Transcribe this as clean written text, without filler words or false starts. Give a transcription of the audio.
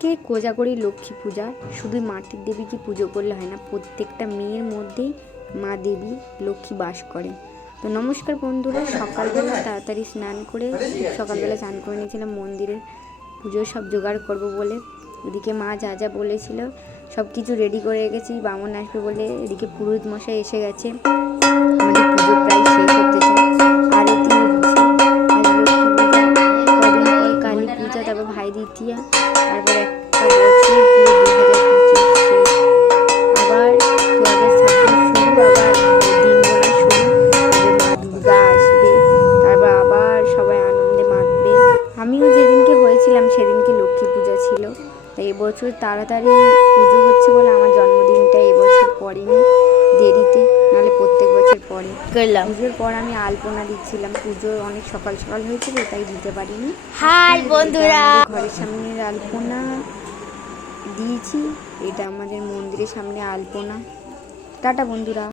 আজকে কোজাগরী লক্ষ্মী পূজা। শুধু মাটির দেবীকে পুজো করলে হয় না, প্রত্যেকটা মেয়ের মধ্যেই মা দেবী লক্ষ্মী বাস করে। তো নমস্কার বন্ধুরা, সকালবেলা তাড়াতাড়ি স্নান করে সকালবেলা স্নান করে নিয়েছিলাম মন্দিরে পুজোর সব জোগাড় করব বলে। এদিকে মা যা যা বলেছিল সব কিছু রেডি করে রেখেছি, বামন আসবে বলে। এদিকে পুরোহিত মশাই এসে গেছে, আমাদের পুজো প্রায় শেষ হতে চায়। আরতি হচ্ছে, কালী পূজা, তারপর ভাই দ্বিতীয়া, তারপর একটা বছর পুরো 2025 শেষ, আবার 2026 শুরু, আবার দিন গোনা শুরু। তবে মা দুর্গা আসবে, তারপর আবার সবাই আনন্দে মাতবে। আমিও যেদিনকে হয়েছিলাম সেদিনকে লক্ষ্মী পূজা ছিল, তাই এবছর তাড়াতাড়ি পুজো হচ্ছে বলে আমার জন্মদিনটা এবছর পড়েনি, দেরিতে, নাহলে প্রত্যেক বছর পরে করলাম। পুজোর পর আমি আলপনা দিচ্ছিলাম, পুজো অনেক সকাল সকাল হয়েছিল তাই দিতে পারিনি। হাই বন্ধুরা, ঘরের সামনের আলপনা দিয়েছি, এটা আমাদের মন্দিরের সামনে আলপনা। টাটা বন্ধুরা।